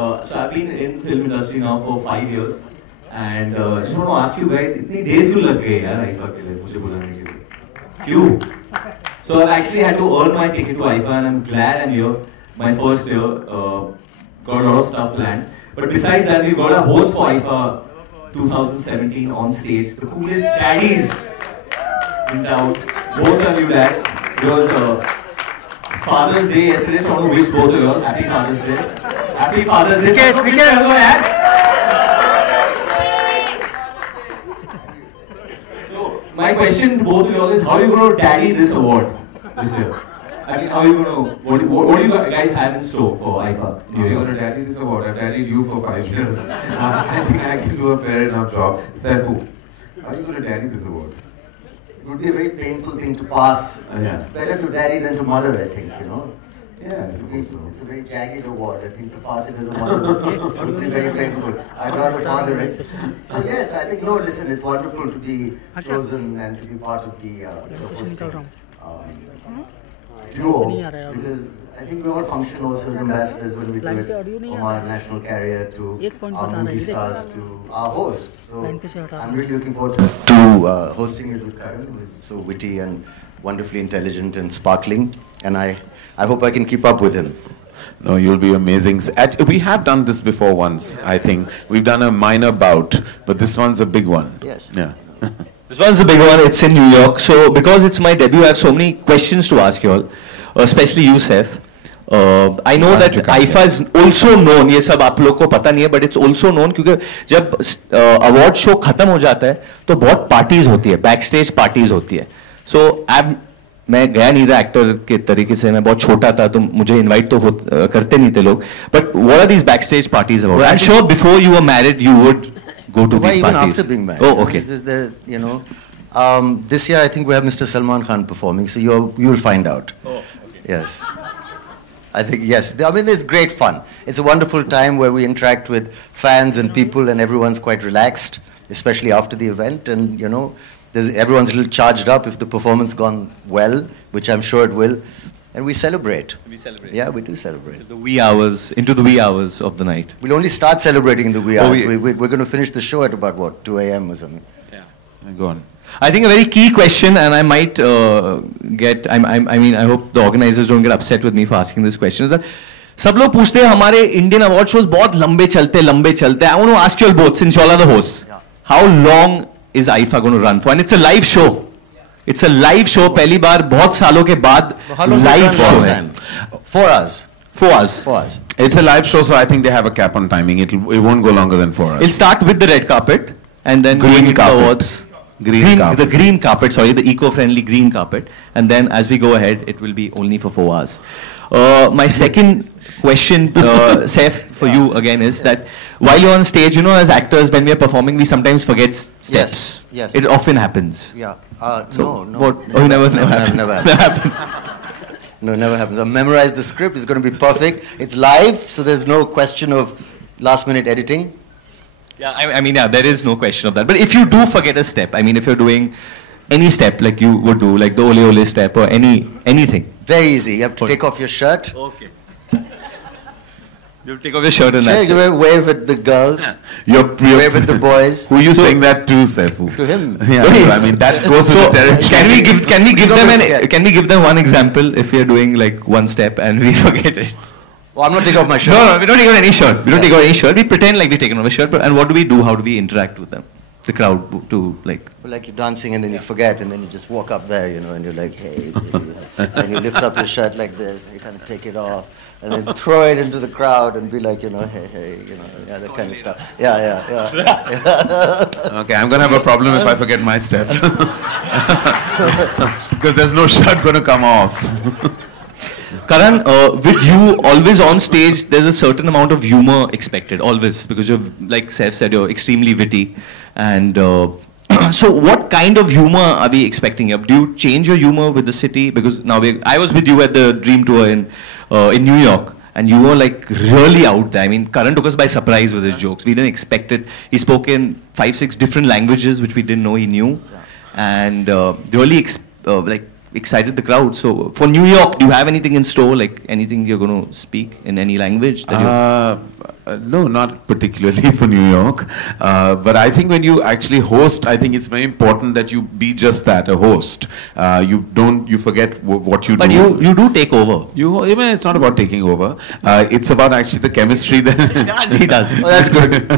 so I've been in film industry now for 5 years, and just want to ask you guys, इतनी देर क्यों लग गई यार IIFA के लिए मुझे बुलाने के लिए? क्यों? So I've actually had to earn my ticket to IIFA, and I'm glad I'm here. My first year, got a lot of stuff planned. But besides that, we've got a host for IIFA 2017 on stage, the coolest daddies in town. Both of you dads. It was Father's Day yesterday, so I want to wish both of you all Happy Father's Day. Happy Father's Day. So my question to both of you all is, how are you going to daddy this award this year? I mean, how are you going to, what do you guys have in store for IIFA? How are you going to daddy this award? I've daddied you for 5 years. I think I can do a fair enough job. Saif, how are you going to daddy this award? It would be a very painful thing to pass. Yeah. Better to daddy than to mother, I think, you know. Yeah, it's a very jagged award. I think to pass it as a mother would be very painful. I'd rather father it. So yes, I think, no, listen, it's wonderful to be chosen and to be part of the hosting duo, because I think we all function also as ambassadors when we do it, from our national carrier to our movie stars to our hosts. So I'm really looking forward to hosting it with Karan, who is so witty and wonderfully intelligent and sparkling, and I hope I can keep up with him. No, you'll be amazing. We have done this before once, I think. We've done a minor bout, but this one's a big one. Yes. Yeah. This one's a big one. It's in New York. So because it's my debut, I have so many questions to ask you all, especially you, Saif. I know that IIFA is also known, ये सब आप लोग को पता नहीं है, but it's also known क्योंकि जब award show खत्म हो जाता है तो बहुत parties होती है, backstage parties होती है. So मैं गया नहीं था एक्टर के तरीके से, मैं बहुत छोटा था तो मुझे इनवाइट तो करते नहीं थे लोग. But what are these backstage parties about? I'm sure before you were married you would go to these even parties. After being married. Oh, okay. This is the, you know, this year I think we have Mr. Salman Khan performing, so you'll find out. Oh, okay. Yes. I think, yes. I mean, it's great fun. It's a wonderful time where we interact with fans and people, and everyone's quite relaxed, especially after the event. And, you know, everyone's a little charged up if the performance gone well, which I'm sure it will. And we celebrate. We celebrate. Yeah, we do celebrate. The wee hours, into the wee hours of the night. We'll only start celebrating in the wee hours. We're going to finish the show at about, what, 2 a.m. or something. Yeah. Go on. I think a very key question, and I might I mean, I hope the organizers don't get upset with me for asking this question, is that सब लोग पूछते हैं हमारे Indian award shows बहुत लंबे चलते हैं. I want to ask you all both, since you all are the hosts, how long is IIFA going to run for? And it's a live show. It's a live show. पहली बार बहुत सालों के बाद live show है. 4 hours. 4 hours. 4 hours. It's a live show, so I think they have a cap on timing. It won't go longer than 4 hours. It'll start with the red carpet and then green carpet. Awards. The green carpet, sorry, the eco-friendly green carpet. And then as we go ahead, it will be only for 4 hours. My second question, Saif, for you again is that while you're on stage, you know, as actors, when we are performing, we sometimes forget steps. Yes, yes. It often happens. Yeah. So no. What? Oh, never happens. Never happens. No, never happens. I've memorized the script. It's going to be perfect. It's live, so there's no question of last-minute editing. Yeah, I mean, yeah, there is no question of that. But if you do forget a step, I mean, if you're doing any step like you would do, like the ole ole step or anything. Very easy. You have to take off your shirt. Okay. You take off your shirt and that's it. Wave at the girls. You're wave at the boys. Who are you saying that to, Saifu? To him. Yeah, I mean, that goes with the territory. Can we give them one example if we are doing like one step and we forget it? Well, I'm not taking off my shirt. No, we don't take off any shirt. We don't take off any shirt. We pretend like we're taking off a shirt. And what do we do? How do we interact with them? The crowd to like... Well, like you're dancing and then you forget and then you just walk up there, you know, and you're like, hey. And you lift up your shirt like this and you kind of take it off and then throw it into the crowd and be like, you know, hey, you know, yeah, that kind of stuff. Yeah. Okay, I'm going to have a problem if I forget my steps. Because there's no shirt going to come off. Karan, with you always on stage, there's a certain amount of humor expected, always, because you're, like Saif said, you're extremely witty. And so what kind of humor are we expecting? Do you change your humor with the city? Because now I was with you at the Dream Tour in New York, and you were like really out there. I mean, Karan took us by surprise with his jokes. We didn't expect it. He spoke in 5-6 different languages, which we didn't know he knew. And really excited the crowd. So for New York, do you have anything in store, like anything you're going to speak in any language? That No, not particularly for New York. But I think when you actually host, I think it's very important that you be just that, a host. You forget what you do. But you do take over. Even it's not about taking over. It's about actually the chemistry that He does. Oh, that's good.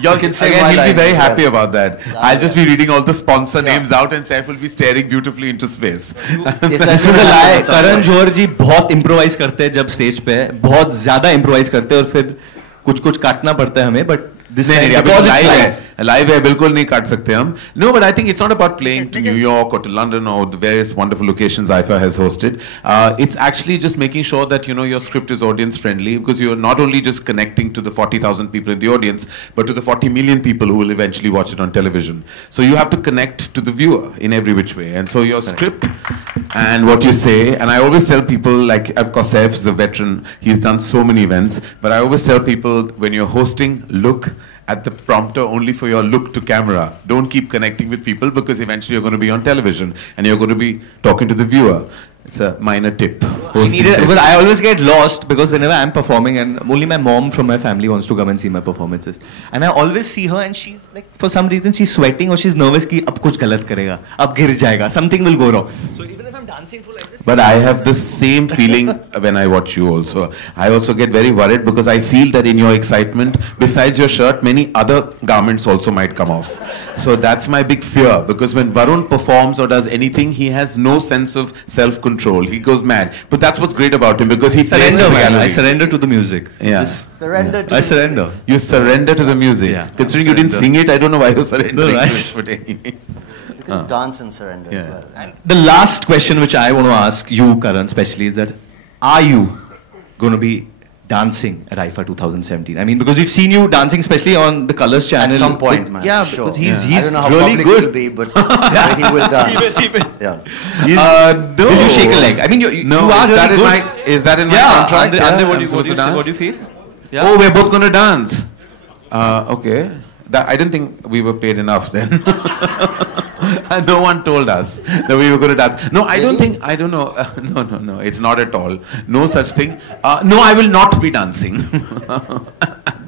Y'all can say my he'll be lines very as happy well. about that. I'll just be reading all the sponsor names out and Saif will be staring beautifully into space. This is a lie. Karan Johar ji बहुत improvise करते हैं जब stage पे है, बहुत ज़्यादा improvise करते हैं और फिर कुछ काटना पड़ता है हमें, but this time because it's live. Live है, बिल्कुल नहीं काट सकते हम. No, but I think it's not about playing to New York or to London or the various wonderful locations IIFA has hosted. It's actually just making sure that your script is audience friendly, because you're not only just connecting to the 40,000 people in the audience, but to the 40 million people who will eventually watch it on television. So you have to connect to the viewer in every which way. And so your script and what you say, and I always tell people, like, of course Saif is a veteran, he's done so many events, but I always tell people, when you're hosting, look at the prompter only for your look to camera. Don't keep connecting with people, because eventually you're going to be on television and you're going to be talking to the viewer. It's a minor tip. But I always get lost, because whenever I'm performing, and only my mom from my family wants to come and see my performances, and I always see her and she, like, for some reason she's sweating or she's nervous कि अब कुछ गलत करेगा, अब गिर जाएगा, something will go wrong. So even if I'm dancing full like this. But I have the same feeling when I watch you also. I also get very worried, because I feel that in your excitement, besides your shirt, many other garments also might come off. So that's my big fear, because when Varun performs or does anything, he has no sense of self-control. He goes mad. But that's what's great about him, because he plays to the gallery. I surrender to the music. Yeah. Surrender to I surrender. You surrender to the music. Yeah. Considering you didn't sing it, I don't know why you're surrendering No, to right. it. But anyway. You can dance and surrender as well. And the last question which I want to ask you, Karan, especially, is that, are you going to be dancing at IIFA 2017? I mean, because we've seen you dancing, especially on the Colors channel. At some point, man. Yeah, sure. because he's I don't know how really public good. it will be, but he will dance. Yeah. No. Will you shake a leg? I mean, you No, are is that really in good. is that in my Yeah, contract? Andre, Yeah, what I'm do supposed to you dance? what do you feel? Yeah. Oh, we're both going to dance. Okay. I didn't think we were paid enough then. No one told us that we were going to dance. No, I don't think, I don't know. No, it's not at all. No such thing. No, I will not be dancing.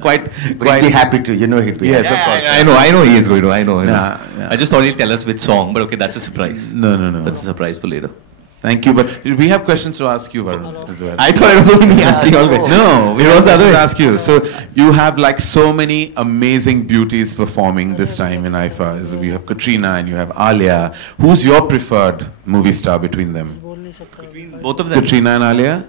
Quite. But he'd be happy to, he'd be Yes, happy. of course. I know he is going to. I know. Yeah. I just thought he'd tell us which song, but okay, that's a surprise. No. That's a surprise for later. Thank you, but we have questions to ask you, Varun, as well. I thought it was only me asking always. No, we It have was the other questions to way. ask you. So you have like so many amazing beauties performing this time in IIFA. So you have Katrina and you have Alia. Who's your preferred movie star between them? Both of them. Katrina and Alia?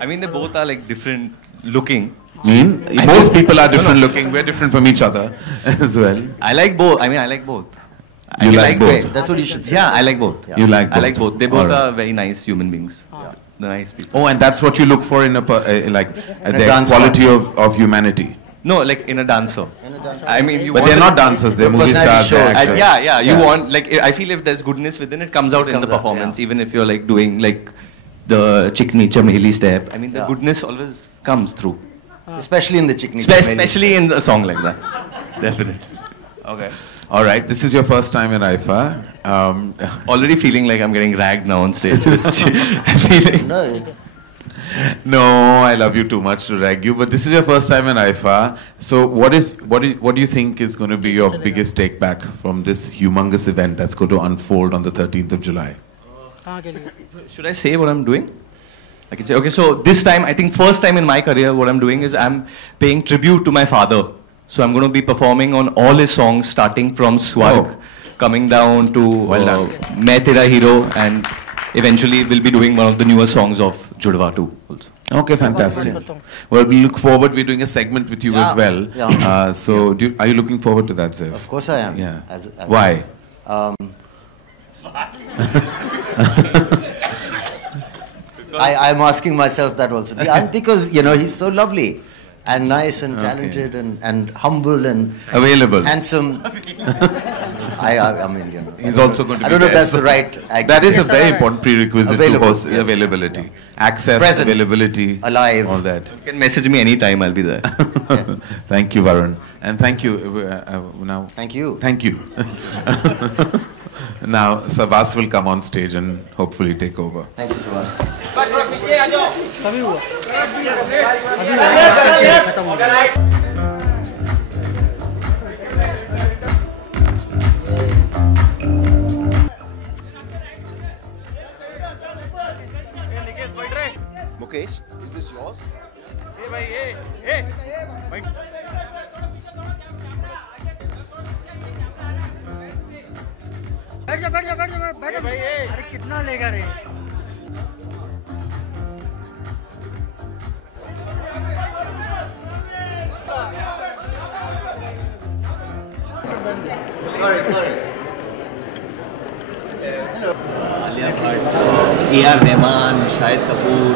I mean, they both are like different looking. Most people are different looking. We're different from each other as well. I like both. I mean, I like both. You I like both? That's what you should say. Yeah, I like both. Yeah. You like both? I like both. They both All right. are very nice human beings. They're nice people. Oh, and that's what you look for in a their dance quality of humanity. No, like in a dancer. I mean, you But want they're the- not dancers. They're movie personality stars. They're shows, actors. Yeah. You Yeah. want, like, I feel if there's goodness within it, comes out in the Comes out, performance. yeah. Even if you're like doing like the Chikni Chameli step. I mean, the Yeah. goodness always comes through. Especially in the chicken. Especially in a song like that. Definitely. Okay. All right. This is your first time in IIFA. Already feeling like I'm getting ragged now on stage. I'm feeling. No, I love you too much to rag you. But this is your first time in IIFA. So what do you think is going to be your biggest take back from this humongous event that's going to unfold on the 13th of July? Should I say what I'm doing? I can say, okay, so this time, I think first time in my career, what I'm doing is I'm paying tribute to my father. So I'm going to be performing on all his songs, starting from Swarg, coming down to Main Tera Hero, and eventually we'll be doing one of the newer songs of Judwa too also. Okay, fantastic. Well, we look forward. We're doing a segment with you as well. Yeah. So are you looking forward to that, Saif? Of course I am. Yeah. As Why? I'm asking myself that also. And because, he's so lovely and nice and talented and humble and Available. handsome. I mean, He's also going to be I don't know if there. that's the right adjective. That is a very important prerequisite Available, to host yes. availability. Access, Present. availability, Alive. all that. You can message me anytime, I'll be there. Thank you, Varun. And thank you. Now. Thank you. Thank you. Now, Savas will come on stage and hopefully take over. Thank you so much. तभी हुआ खत्म हो गया Mukesh, is this yours? hey bhai hey bhai बैठ जा भाई अरे कितना लेगा रे Sorry. आलिया भट्ट, A.R. रहमान, शाहिद कपूर,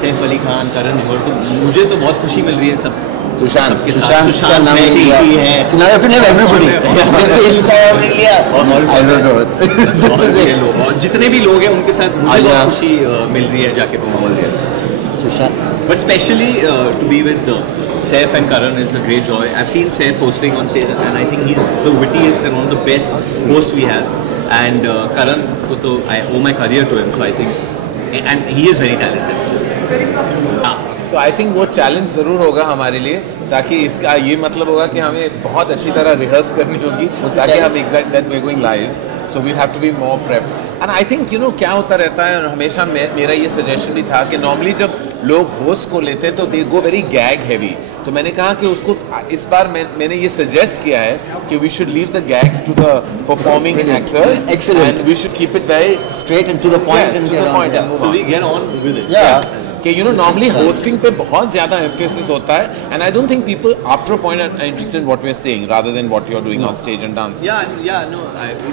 सैफ अली खान, करण जौहर, तो मुझे तो बहुत खुशी मिल रही है सब Sushant सबके साथ। सुशांत का नाम है, लिया कीर्ति है। So now you have to name everybody. That's it. I don't know. This is it. और जितने भी लोग हैं उनके साथ मुझे आलिया। बहुत खुशी मिल रही है जाके परफॉर्म करके। Sushant. But especially to be with Saif and Karan is a great joy. I've seen Saif hosting on stage and I think he's the wittiest and one of the best hosts we have. And Karan, I owe my career to him, so I think, and he is very talented. तो I think वो challenge ज़रूर होगा हमारे लिए ताकि इसका ये मतलब होगा कि हमें बहुत अच्छी तरह रिहर्स करनी होगी ताकि हम exact that we going live so we have to be more prep and I think you know क्या होता रहता है और हमेशा मेरा ये सजेशन भी था कि नॉर्मली जब लोग होस्ट को लेते हैं तो दे गो वेरी गैग हैवी तो मैंने कहा कि उसको इस बार मैंने ये सजेस्ट किया है कि we should leave the gags to the performing actors Excellent. And we should keep it very Straight and to the point. Yes, to the point and move So on. we get on with it. Yeah. कि you know normally hosting पे बहुत ज़्यादा emphasis होता है and I don't think people after a point are interested in what we're saying rather than what you're doing on stage and dancing. Yeah, no.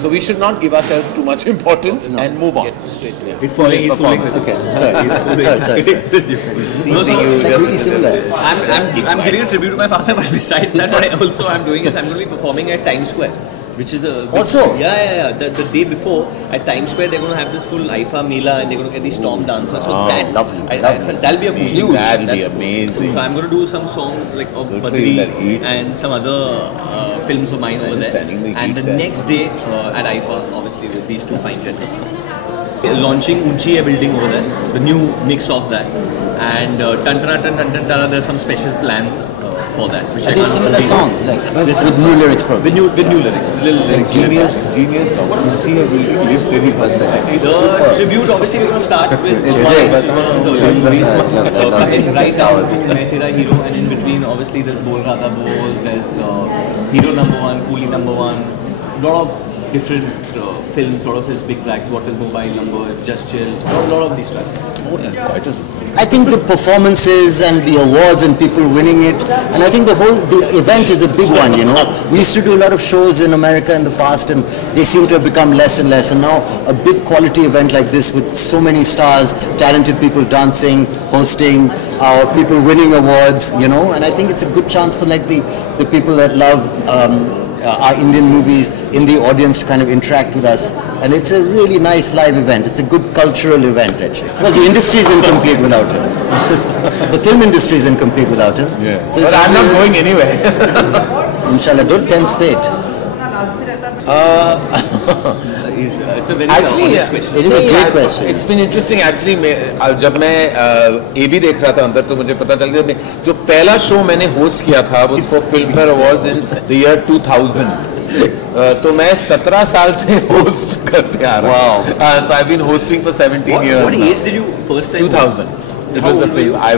So we should not give ourselves too much importance and move on. He's fooling with Okay. it. Sorry. No, so It's like really similar. I'm giving a tribute to my father, but besides that, what I also I'm doing is I'm going to be performing at Times Square, which is a Also? Yeah. The day before at Times Square they're going to have this full IIFA Mela and they're going to get these storm dancers. So lovely. that'll be a Huge. That'll be amazing. So I'm going to do some songs like of Good for Badri you, that heat. and some other films of mine over there. Understanding the And heat the there. next day at IIFA, obviously with these two fine gentlemen, launching Unchi building over there, the new mix of that, and Tantara, there's some special plans for that. Which Are they similar songs, like with new lyrics? With new lyrics. Genius song. See a building, live तेरी बंद है. The tribute, obviously, we're going to start with It's right down to Main Tera Hero, and in between, obviously, there's Bol Raha Tha Bol, there's Hero number 1, Coolie number 1, lot of different films, lot of his big tracks, What is Mobile Number, Just Chill, lot of these tracks. I think the performances and the awards and people winning it, and I think the event is a big one, you know. We used to do a lot of shows in America in the past and they seem to have become less and less, and now a big quality event like this with so many stars, talented people dancing, hosting, people winning awards, you know, and I think it's a good chance for like the people that love our Indian movies in the audience to kind of interact with us, and it's a really nice live event. It's a good cultural event actually. Well, the industry is incomplete without him. The film industry is incomplete without him. Yeah. So But I'm not going anywhere. Inshallah, don't tempt fate. It's a very Actually, honest yeah. question. It is a great question. It's been interesting actually. जब मैं AB देख रहा था अंदर तो मुझे पता चल गया जो पहला शो मैंने होस्ट किया था was for Filmfare Awards in the year 2000. तो मैं 17 साल से होस्ट करते आ रहा हूँ. So I've been hosting for 17 years. What age did you first time? 2000. It was the film. I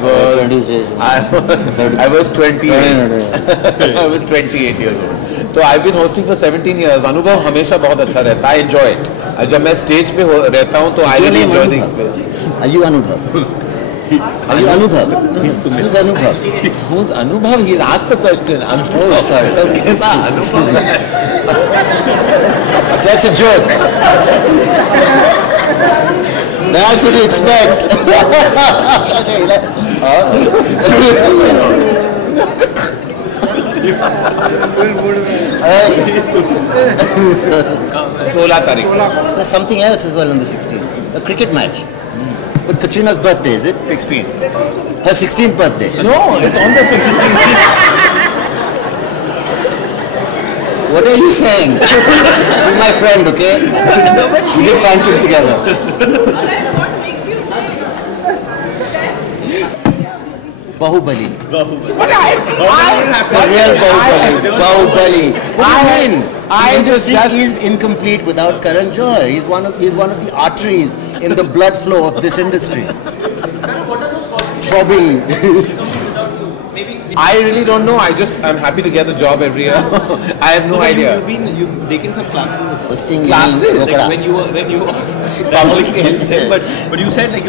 was 28. I was 28 years old. So I've been hosting for 17 years. अनुभव हमेशा बहुत अच्छा रहता है. I enjoy it. जब मैं stage पे रहता हूँ तो I really enjoy the experience. Are you Anubhav? Are you Anubhav? Who's Anubhav? Who's Anubhav? He's asked the question. Oh, sorry. कैसा Excuse Anubhav? me. That's a joke. That's what you expect. सोलह तारीख. There's something else as well on the 16th. A cricket match. But Katrina's birthday, is it? 16. Her 16th birthday. No, it's on the 16th. What are you saying? This is my friend, okay? We did Phantom together. Bahubali. But The real Bahubali. What do you mean? The industry is incomplete without Karan Johar. He's one of the arteries in the blood flow of this industry. Throbbing. I really don't know. I'm happy to get the job every year. I have no idea. You've taken some classes. Classes? Like when you obviously helps him, but you said like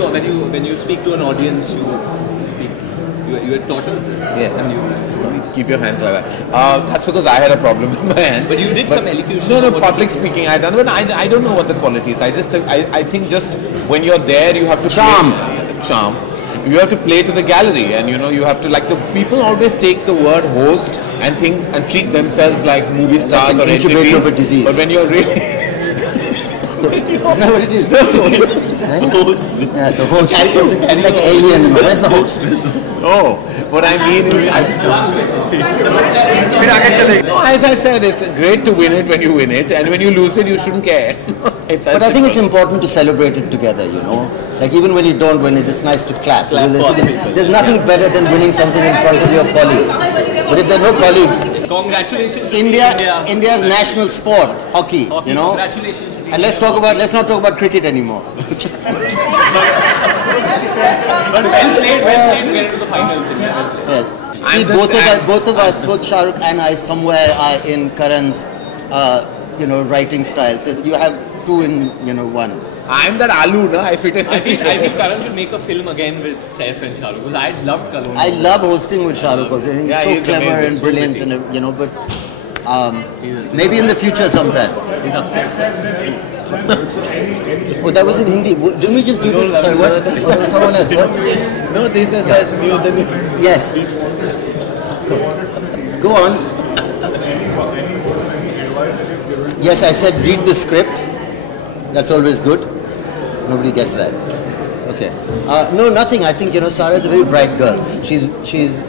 when you speak to an audience, you had taught us this. Yeah. And you keep your hands like that. That's because I had a problem with my hands. But you did some elocution. No, public speaking I done, but I don't know what the quality is. I think just when you're there, you have to charm. You have to play to the gallery, and you have to, like, the people always take the word host and treat themselves like movie stars like or incubator of a disease. But when you're really Isn't that what it is? The host. Yeah, the host. Like alien. Where's the host? Oh, what I mean is, as I said, it's great to win it when you win it, and when you lose it, you shouldn't care. But I think it's important to celebrate it together, Like even when you don't win it, it's nice to clap. There's nothing better than winning something in front of your colleagues. But if there are no colleagues, congratulations. India's national sport, hockey, Congratulations. And let's not talk about cricket anymore. But well played, get into the finals. Yes. See, both of us, both Shah Rukh and I, somewhere are in Karan's, writing style. So you have two in, one. I'm that aloo, no? I fit in. I think Karan should make a film again with Saif and Shah Rukh, because I loved Karan. I love hosting with Shah Rukh also. I think he's so clever and brilliant, and but maybe in the future sometime. He's upset. Oh, that was in Hindi. Didn't we just do this? Sorry, what? Someone else, what? No, they said that's new. Yes. Go on. Yes, I said read the script. That's always good. Nobody gets that. Okay. No, nothing. I think Sarah is a very bright girl. She's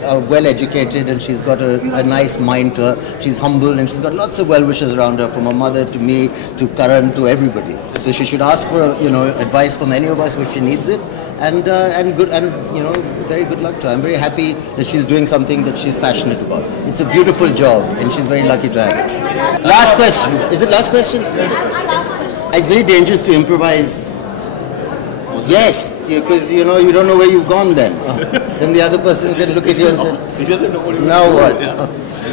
well educated, and she's got a nice mind to her. She's humble, and she's got lots of well wishers around her, from her mother to me to Karan to everybody. So she should ask for advice from any of us if she needs it. And very good luck to her. I'm very happy that she's doing something that she's passionate about. It's a beautiful job, and she's very lucky to have it. Last question. Is it last question? It's very dangerous to improvise. Yes, because you don't know where you've gone then. Then the other person can look at you and say, He doesn't know what now what?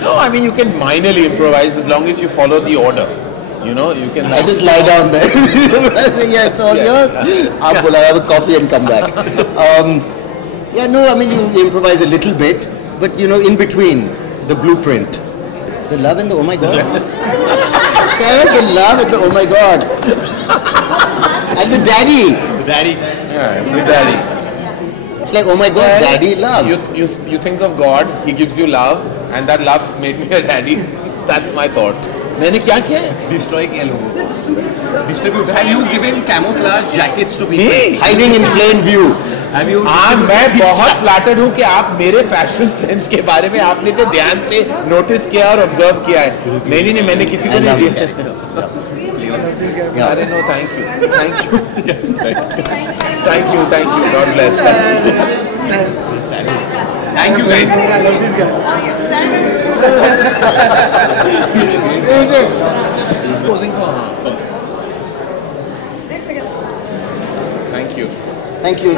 No, I mean, you can minorly improvise as long as you follow the order. You can. I just lie down there. I say, yeah, it's all yours. I'll have a coffee and come back. You improvise a little bit, but in between the blueprint. The love and the oh my god. Karen, the love and the oh my god. And the daddy. The daddy. Yeah, the daddy. It's like, oh my god, daddy, love. You think of God, He gives you love, and that love made me a daddy. That's my thought. मैंने क्या किया है? Destroy किया लोगों को. Distribute. Have you given camouflage jackets to people? Me? Hiding in plain view. Have you? मैं बहुत flattered हूँ कि आप मेरे fashion sense के बारे में आपने तो ध्यान से notice किया और observe किया है. नहीं, मैंने किसी को नहीं दिया. अरे no, thank you. God bless. Thank you guys. Thank you. Thank you.